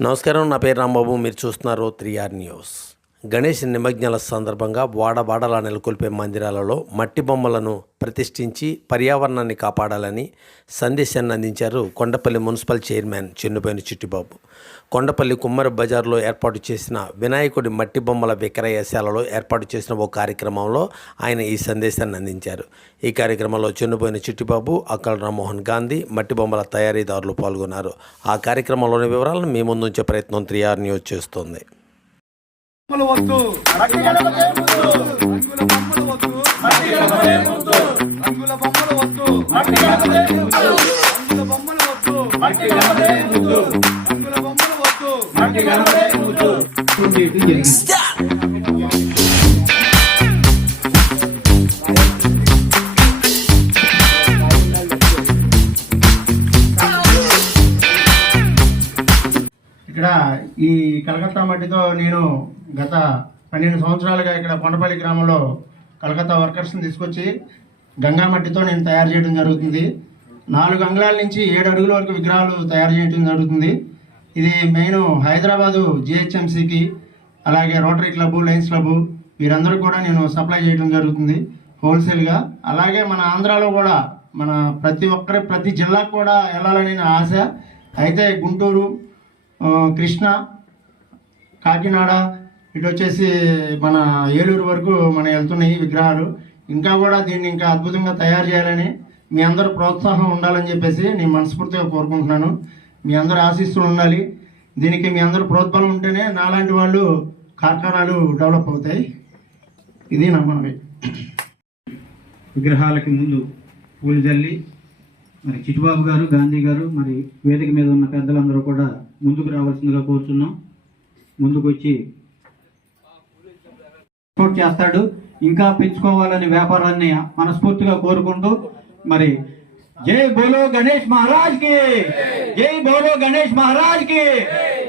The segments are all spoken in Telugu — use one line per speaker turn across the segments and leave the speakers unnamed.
నమస్కారం నా పేరు రాంబాబు మీరు చూస్తున్నారు త్రీ ఆర్ న్యూస్. గణేష్ నిమజ్ఞల సందర్భంగా వాడబాడలా నెలకొల్పే మందిరాలలో మట్టి బొమ్మలను ప్రతిష్ఠించి పర్యావరణాన్ని కాపాడాలని సందేశాన్ని అందించారు కొండపల్లి మున్సిపల్ చైర్మన్ చెన్నుపైన చిట్టిబాబు. కొండపల్లి కుమ్మరి బజార్లో ఏర్పాటు చేసిన వినాయకుడి మట్టి బొమ్మల విక్రయశాలలో ఏర్పాటు చేసిన ఓ కార్యక్రమంలో ఆయన ఈ సందేశాన్ని అందించారు. ఈ కార్యక్రమంలో చెన్నుపోయిన చిట్టిబాబు అక్కల రామ్మోహన్ గాంధీ మట్టి బొమ్మల తయారీదారులు పాల్గొన్నారు. ఆ కార్యక్రమంలోని వివరాలను మీ ముందుంచే ప్రయత్నం త్రీ న్యూస్ చేస్తోంది.
బొమ్మలు వద్దు. రంగుల బొమ్మలు వద్దు. రంగుల బొమ్మలు వద్దు. రంగుల బొమ్మలు వద్దు. రంగుల బొమ్మలు వద్దు.
ఈ కలకత్తా మట్టితో నేను గత పన్నెండు సంవత్సరాలుగా ఇక్కడ కొండపల్లి గ్రామంలో కలకత్తా వర్కర్స్ని తీసుకొచ్చి గంగా మట్టితో నేను తయారు చేయడం జరుగుతుంది. నాలుగు అంగుళాల నుంచి ఏడు అడుగుల వరకు విగ్రహాలు తయారు చేయడం జరుగుతుంది. ఇది మెయిన్ హైదరాబాదు జిహెచ్ఎంసికి అలాగే రోటరీ క్లబ్ లయన్స్ క్లబ్ వీరందరూ కూడా నేను సప్లై చేయడం జరుగుతుంది హోల్సేల్గా. అలాగే మన ఆంధ్రాలో కూడా మన ప్రతి ఒక్కరి ప్రతి జిల్లాకు కూడా వెళ్ళాలని నా ఆశ. అయితే గుంటూరు కృష్ణ కాకినాడ ఇటు వచ్చేసి మన ఏలూరు వరకు మన వెళ్తున్నాయి విగ్రహాలు. ఇంకా కూడా దీన్ని ఇంకా అద్భుతంగా తయారు చేయాలని మీ అందరూ ప్రోత్సాహం ఉండాలని చెప్పేసి నేను మనస్ఫూర్తిగా కోరుకుంటున్నాను. మీ అందరూ ఆశీస్సులు ఉండాలి. దీనికి మీ అందరూ ప్రోత్బలం ఉంటేనే నాలాంటి వాళ్ళు కార్ఖానాలు డెవలప్ అవుతాయి. ఇది నా మనవి.
విగ్రహాలకి ముందు పూలు జల్లి మరి చిట్టుబాబు గారు గాంధీ గారు మరి వేదిక మీద ఉన్న పెద్దలందరూ కూడా ముందుకు రావాల్సిందిగా కోరుతున్నాం ముందుకు వచ్చి సపోర్ట్ చేస్తాడు. ఇంకా పెంచుకోవాలని వ్యాపారాన్ని మనస్ఫూర్తిగా కోరుకుంటూ మరి జై బోలో గణేష్ మహారాజ్కి! జై బోలో గణేష్ మహారాజ్కి!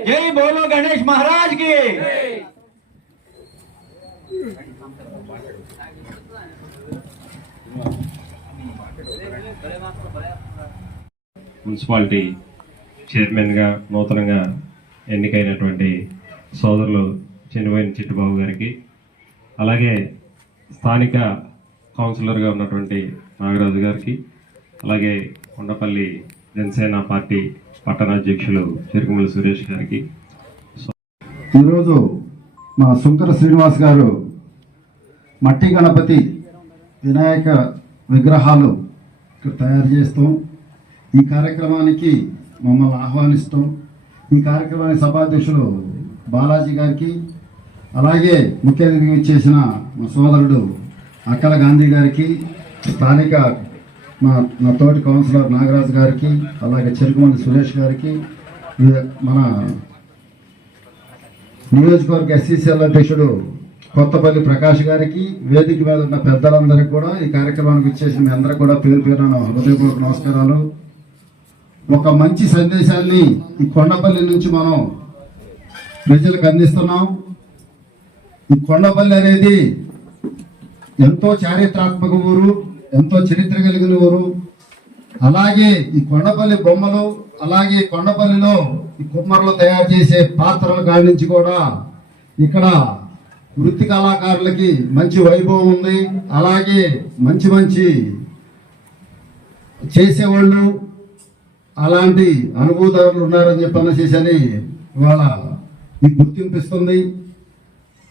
జై బోలో గణేష్ మహారాజ్కి!
మున్సిపాలిటీ చైర్మన్గా నూతనంగా ఎన్నికైనటువంటి సోదరులు చెన్నిపోయిన చిట్టుబాబు గారికి అలాగే స్థానిక కౌన్సిలర్గా ఉన్నటువంటి నాగరాజు గారికి అలాగే కొండపల్లి జనసేన పార్టీ పట్టణాధ్యక్షులు చెరుకుమల్లి సురేష్ గారికి.
ఈరోజు మా శంకర శ్రీనివాస్ గారు మట్టి గణపతి వినాయక విగ్రహాలు ఇక్కడ తయారు చేస్తాం. ఈ కార్యక్రమానికి మమ్మల్ని ఆహ్వానిస్తాం. ఈ కార్యక్రమానికి సభాధ్యక్షులు బాలాజీ గారికి అలాగే ముఖ్య అతిథిగా ఇచ్చేసిన మా సోదరుడు అక్కల గాంధీ గారికి స్థానిక మా నా తోటి కౌన్సిలర్ నాగరాజు గారికి అలాగే చెరుకుమంది సురేష్ గారికి మన నియోజకవర్గ ఎస్సీసీఎల్ అధ్యక్షుడు కొత్తపల్లి ప్రకాష్ గారికి వేదిక మీద ఉన్న పెద్దలందరికీ కూడా ఈ కార్యక్రమానికి ఇచ్చేసిన మీ అందరికీ కూడా పేరు పేరు హృదయపూర్వక నమస్కారాలు. ఒక మంచి సందేశాన్ని ఈ కొండపల్లి నుంచి మనం ప్రజలకు అందిస్తున్నాం. ఈ కొండపల్లి అనేది ఎంతో చారిత్రాత్మక ఊరు ఎంతో చరిత్ర కలిగిన ఊరు. అలాగే ఈ కొండపల్లి బొమ్మలు అలాగే కొండపల్లిలో ఈ కుమ్మర్లు తయారు చేసే పాత్రల కానించి కూడా ఇక్కడ వృత్తి కళాకారులకి మంచి వైభవం ఉంది. అలాగే మంచి మంచి చేసేవాళ్ళు అలాంటి అనుభూతారులు ఉన్నారని చెప్పి చేశాని. ఇవాళ ఈ గుర్తింపిస్తుంది.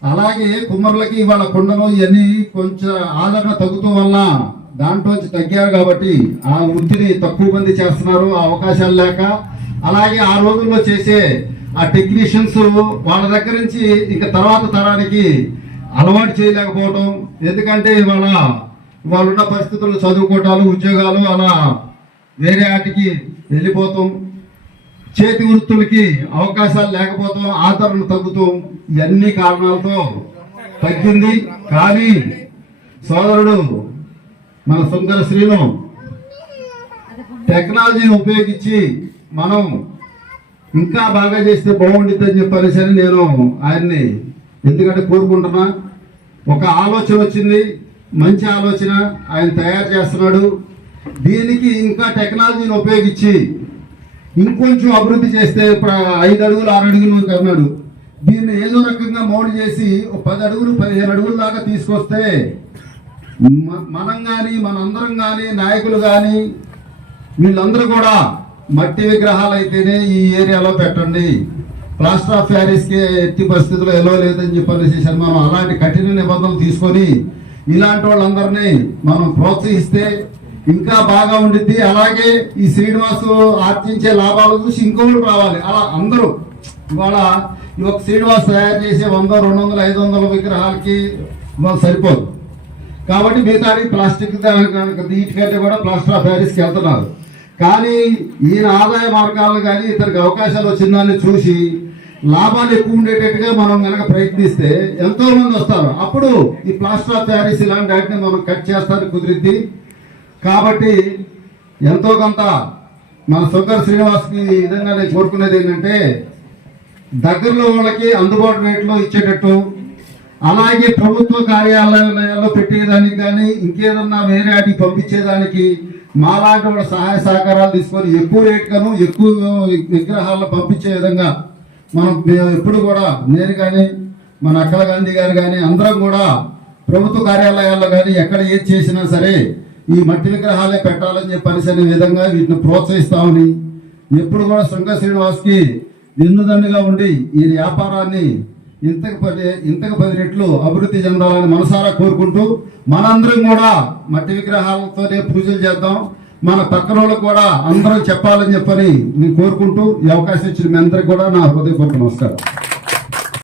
అలాగే కుమ్మరులకి వాళ్ళ కుండలో ఇవన్నీ కొంచెం ఆదరణ తగ్గుతూ వల్ల దాంట్లోంచి తగ్గారు కాబట్టి ఆ వృత్తిని తక్కువ మంది చేస్తున్నారు ఆ అవకాశాలు లేక. అలాగే ఆ రోజుల్లో చేసే ఆ టెక్నీషియన్స్ వాళ్ళ దగ్గర నుంచి ఇంకా తర్వాత తరానికి అలవాటు చేయలేకపోవటం. ఎందుకంటే ఇవాళ వాళ్ళున్న పరిస్థితుల్లో చదువుకోవటాలు ఉద్యోగాలు అలా వేరే వాటికి వెళ్ళిపోతాం. చేతి వృత్తులకి అవకాశాలు లేకపోతాం ఆదరణ తగ్గుతూ ఇవన్నీ కారణాలతో తగ్గింది. కానీ సోదరుడు మన సుందర శ్రీను టెక్నాలజీని ఉపయోగించి మనం ఇంకా బాగా చేస్తే బాగుండిద్ది అని చెప్పనేసి అని నేను ఆయన్ని ఎందుకంటే కోరుకుంటున్నా. ఒక ఆలోచన వచ్చింది మంచి ఆలోచన ఆయన తయారు చేస్తున్నాడు. దీనికి ఇంకా టెక్నాలజీని ఉపయోగించి ఇంకొంచెం అభివృద్ధి చేస్తే ఇప్పుడు ఐదు అడుగులు ఆరు అడుగులు అన్నాడు. దీన్ని ఏదో రకంగా మౌడు చేసి పది అడుగులు పదిహేను అడుగుల దాకా తీసుకొస్తే మనం కానీ మనందరం కానీ నాయకులు కానీ వీళ్ళందరూ కూడా మట్టి విగ్రహాలు అయితేనే ఈ ఏరియాలో పెట్టండి. ప్లాస్టర్ ఆఫ్ ప్యారిస్కి ఎట్టి పరిస్థితుల్లో ఎలా లేదని చెప్పనేసి మనం అలాంటి కఠిన నిబంధనలు తీసుకొని ఇలాంటి వాళ్ళందరినీ మనం ప్రోత్సహిస్తే ఇంకా బాగా ఉండిద్ది. అలాగే ఈ శ్రీనివాసు ఆర్జించే లాభాలు చూసి ఇంకొకరు రావాలి. అలా అందరూ. ఇవాళ ఈ ఒక శ్రీనివాస్ తయారు చేసే వంద రెండు వందల ఐదు వందల విగ్రహాలకి సరిపోదు. కాబట్టి మిగతాది ప్లాస్టిక్ వీటికంటే కూడా ప్లాస్టర్ ఆఫ్ ప్యారిస్కి వెళ్తున్నారు. కానీ ఈయన ఆదాయ మార్గాలు కానీ ఇతనికి అవకాశాలు వచ్చిందాన్ని చూసి లాభాలు ఎక్కువ ఉండేటట్టుగా మనం కనుక ప్రయత్నిస్తే ఎంతో మంది వస్తారు. అప్పుడు ఈ ప్లాస్టర్ ఆఫ్ ప్యారిస్ ఇలాంటి వాటిని మనం కట్ చేస్తారు కుదిరిద్ది. కాబట్టి ఎంతో కొంత మన సుగర్ శ్రీనివాస్కి ఈ విధంగా నేను కోరుకునేది ఏంటంటే దగ్గరలో వాళ్ళకి అందుబాటు రేట్లో ఇచ్చేటట్టు అలాగే ప్రభుత్వ కార్యాలయాల్లో పెట్టేదానికి కానీ ఇంకేదన్నా వేరే వాటికి పంపించేదానికి మాలాంటి వాళ్ళ సహాయ సహకారాలు తీసుకొని ఎక్కువ రేటుగాను ఎక్కువ విగ్రహాలను పంపించే విధంగా మనం ఎప్పుడు కూడా నేను కానీ మన అక్కల గాంధీ గారు కానీ అందరం కూడా ప్రభుత్వ కార్యాలయాల్లో కానీ ఎక్కడ ఏది చేసినా సరే ఈ మట్టి విగ్రహాలే పెట్టాలని చెప్పనేసి అనే విధంగా వీటిని ప్రోత్సహిస్తామని ఎప్పుడు కూడా శృంగ శ్రీనివాస్కి ఎన్నుదండుగా ఉండి ఈ వ్యాపారాన్ని ఇంతకు పది ఇంతకు పది రెట్లు అభివృద్ధి చెందాలని మనసారా కోరుకుంటూ మనందరం కూడా మట్టి విగ్రహాలతోనే పూజలు చేద్దాం. మన పక్కన వాళ్ళకు కూడా అందరం చెప్పాలని చెప్పని నేను కోరుకుంటూ ఈ అవకాశం ఇచ్చిన మీ అందరికి కూడా నా హృదయపూర్వక నమస్కారం.